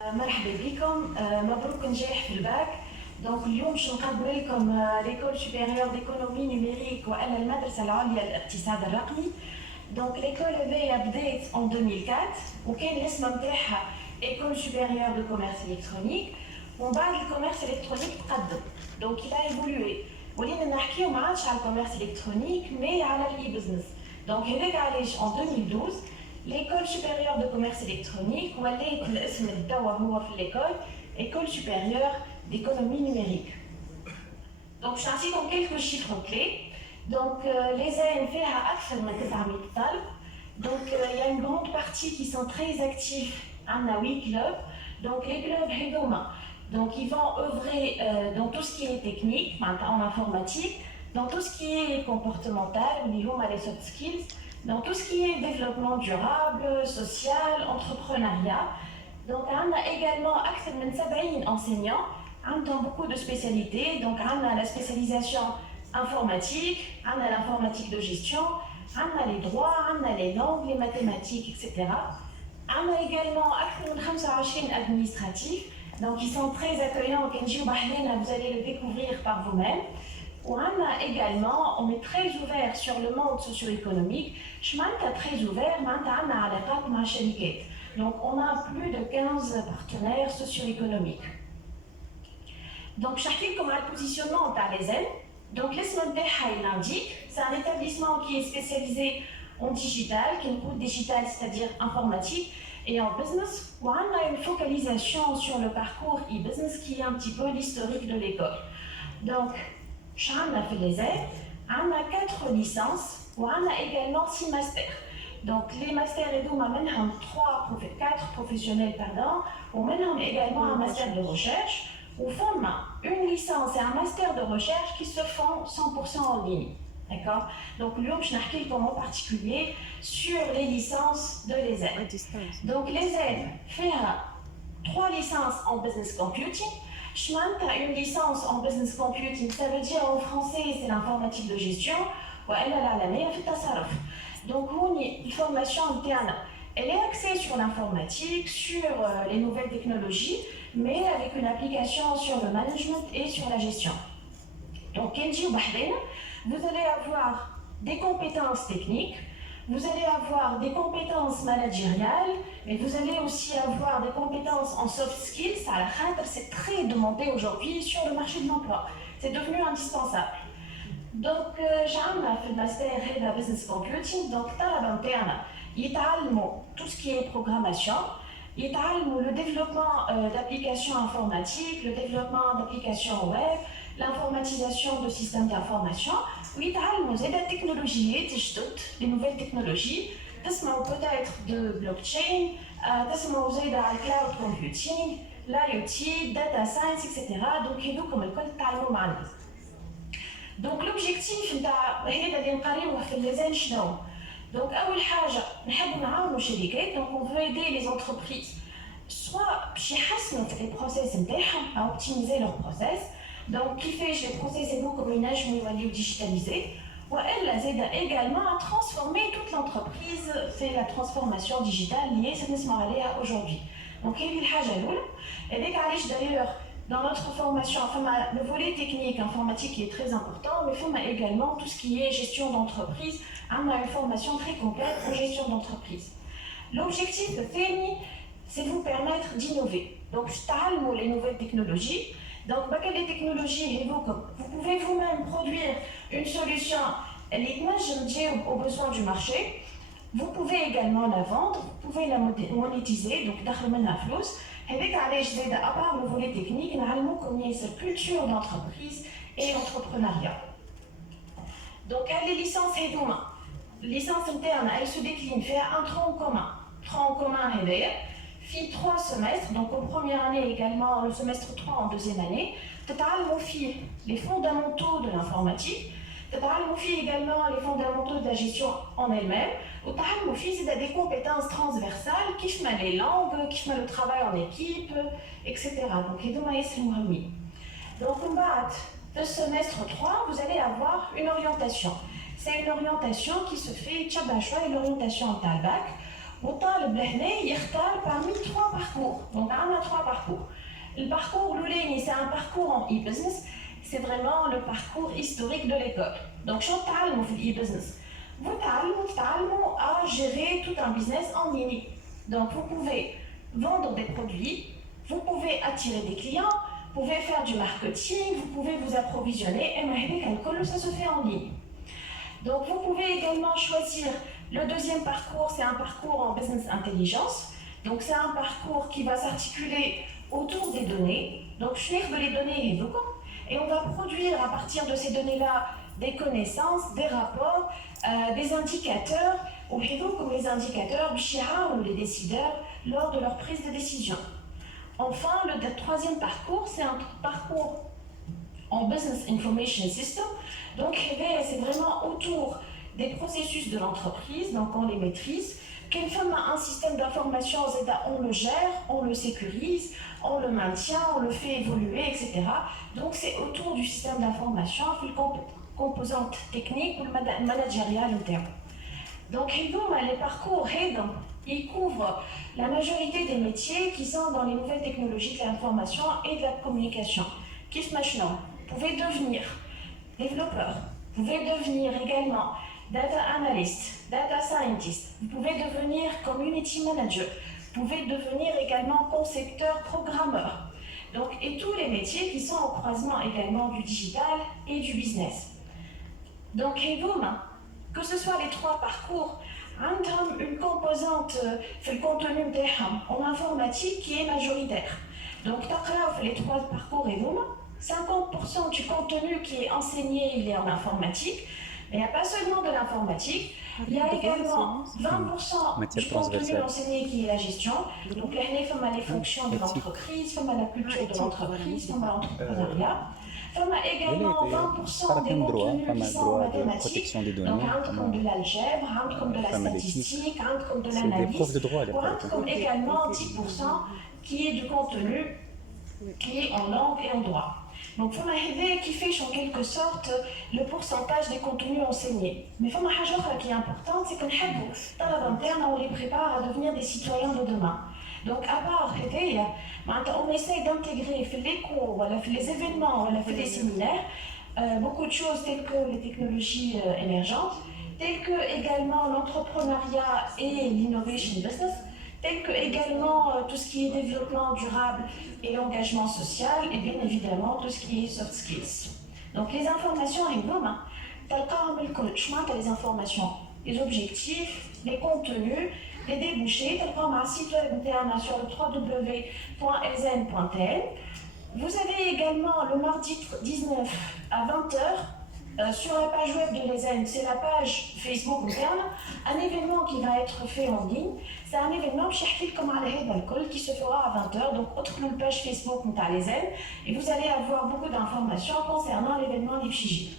مرحبا بكم. مبروك نجاح في الباك. دونك اليوم باش نقدم لكم ليكول سوبيريور ديكونومي نيميريك وانا المدرسه العليا للاقتصاد الرقمي. دونك ليكول هذيا بدات en 2004 وكان الاسم نتاعها ايكول سوبيريور دو كوميرس الكترونيك، ومن بعد الكوميرس الكترونيك تقدم. دونك il a évolué ولينا نحكيو ما عادش على الكوميرس الكترونيك مي على الاي بزنس. دونك هذاك علاش en 2012 l'école supérieure de commerce électronique ولات الاسم التوا هو في l'école école supérieure d'économie numérique. Donc je نعطيكم quelques chiffres clés. Donc les AN فيها أكثر من 900 طالب. Donc il y a une grande partie qui sont très actifs. On a 8 clubs. Donc les clubs هذوما donc ils vont œuvrer dans tout ce qui est technique, en informatique, dans tout ce qui est comportemental, اللي هما les soft skills, dans tout ce qui est développement durable, social, entrepreneuriat. Donc on a également أكثر من 70 enseignants. On a beaucoup de spécialités. Donc on a la spécialisation informatique, on a l'informatique de gestion, on a les droits, on a les langues, les mathématiques, etc. On a également أكثر من 25 administratifs. Donc ils sont très accueillants. Vous allez le découvrir par vous-même. On a également, on est très ouvert sur le monde socio-économique. Je suis très ouvert, on a علاقات مع شركات. Donc on a plus de 15 partenaires socio-économiques. Donc je vais vous le positionnement de les ailes. Donc l'ism نتاعها il indique, c'est un établissement qui est spécialisé en digital, qui est une digital, c'est-à-dire informatique, et en business, où on a une focalisation sur le parcours e-business qui est un petit peu l'historique de l'école. Donc, on a fait les aides, on a 4 licences, où on a également 6 masters. Donc, les masters et nous amènent 4 professionnels, pardon, ou maintenant également un master de recherche, où on a une licence et un master de recherche qui se font 100% en ligne. D'accord? Donc, le je vais en particulier sur les licences de l'ESED. Donc, l'ESED fait 3 licences en business computing. Je a une licence en business computing, ça veut dire en français, c'est l'informatique de gestion. Ou elle a la meilleure fait. Donc, une formation interne, elle est axée sur l'informatique, sur les nouvelles technologies, mais avec une application sur le management et sur la gestion. Donc, Kenji ou Bahreïn, vous allez avoir des compétences techniques, vous allez avoir des compétences managériales, mais vous allez aussi avoir des compétences en soft skills. C'est très demandé aujourd'hui sur le marché de l'emploi. C'est devenu indispensable. Donc, j'ai fait le master de business computing. Donc, talab interne, يتعلموا tout ce qui est programmation, يتعلموا le développement d'applications informatiques, le développement d'applications web, l'informatisation de systèmes d'information, ويتعلموا زاد technologies جدد, les nouvelles technologies. تسمعوا peut-être de blockchain, تسمعوا زاد على cloud computing, l'IoT, data science, etc. Donc هذوكم الكل تعلموا معنا. Donc l'objectif نتاع هذا اللي نقريوه في الليزان شنو؟ Donc أول حاجة نحب نعاونوا شركات. Donc on veut aider les entreprises soit باش يحسنوا les process نتاعهم à optimiser leurs process. Donc, كيفاش les process هذوكم ينجموا يوليو digitalisés, وإلا زاد également à transformer toute l'entreprise في la transformation digitale اللي نسمعوا عليها aujourd'hui. Donc هذه الحاجة الأولى. هذاك علاش d'ailleurs dans notre formation, le volet technique informatique qui est très important, mais il faut également tout ce qui est gestion d'entreprise. On a une formation très complète en gestion d'entreprise. L'objectif de FENI, c'est vous permettre d'innover. Donc, les nouvelles technologies. Donc, les technologies, vous pouvez vous-même produire une solution aux besoins du marché. Vous pouvez également la vendre, vous pouvez la monétiser, donc avec à part le volet technique, nous connaissons cette culture d'entreprise et l'entrepreneuriat. Donc, les licences licence interne, elle se décline, fait un tronc commun. Tronc commun, fait 3 semestres, donc en première année également, le semestre 3 en deuxième année. Tu les fondamentaux de l'informatique, tu également les fondamentaux de la gestion en elle-même, tu as des compétences transversales, qui font les langues, qui font le travail en équipe, etc. Donc, les deux maïs. Donc, en bas de semestre 3, vous allez avoir une orientation. C'est une orientation qui se fait, l'orientation en talbac, والطالب لهنا يختار parmi trois parcours. Donc on a trois parcours. Le parcours l'ouleni, c'est un parcours en e-business. C'est vraiment le parcours historique de l'école. Donc شو تعلموا في e-business? Vous تعلموا à gérer tout un business en ligne. Donc vous pouvez vendre des produits, vous pouvez attirer des clients, vous pouvez faire du marketing, vous pouvez vous approvisionner, et ça se fait en ligne. Donc vous pouvez également choisir le deuxième parcours, c'est un parcours en business intelligence. Donc c'est un parcours qui va s'articuler autour des données. Donc je vais les données et on va produire à partir de ces données-là des connaissances, des rapports, des indicateurs, ou comme les indicateurs ou les décideurs lors de leur prise de décision. Enfin, le troisième parcours, c'est un parcours en Business Information System. Donc, c'est vraiment autour des processus de l'entreprise, donc on les maîtrise. Quel forme un système d'information, on le gère, on le sécurise, on le maintient, on le fait évoluer, etc. Donc, c'est autour du système d'information, une composante technique ou managériale interne. Donc, les parcours, ils couvrent la majorité des métiers qui sont dans les nouvelles technologies de l'information et de la communication. Kif maintenant, vous pouvez devenir développeur, vous pouvez devenir également data analyst, data scientist, vous pouvez devenir community manager, vous pouvez devenir également concepteur, programmeur. Donc, et tous les métiers qui sont au croisement également du digital et du business. Donc, que ce soit les trois parcours, une composante fait le contenu en informatique qui est majoritaire. Donc, les trois parcours et 50% du contenu qui est enseigné, il est en informatique. Mais il n'y a pas seulement de l'informatique, il y a également 20% du contenu enseigné qui est la gestion. Donc, là, il y a les fonctions de l'entreprise, il y a la culture de l'entreprise, il y a l'entrepreneuriat. Il y a également 20% des contenus qui sont en mathématiques, donc comme de l'algèbre, comme de la statistique, comme de l'analyse, comme également 10% qui est du contenu qui est en langue et en droit. Donc, il faut qui fait en quelque sorte le pourcentage des contenus enseignés. Mais il faut une chose qui est importante, c'est qu'on dans l'interne, on les prépare à devenir des citoyens de demain. Donc, à part on essaie d'intégrer les cours, les événements, les séminaires, beaucoup de choses telles que les technologies émergentes, telles que également l'entrepreneuriat et l'innovation business, telles que également tout ce qui est développement durable et l'engagement social, et bien évidemment tout ce qui est soft skills. Donc les informations, les informations, les objectifs, les contenus, les débouchés, un site web interne sur le www.lzn.tl. Vous avez également le mardi 19 à 20h sur la page web de l'ESN, c'est la page Facebook interne, un événement qui va être fait en ligne. C'est un événement qui se fera à 20h, donc autre que la page Facebook de l'ESN, et vous allez avoir beaucoup d'informations concernant l'événement Lipchigi.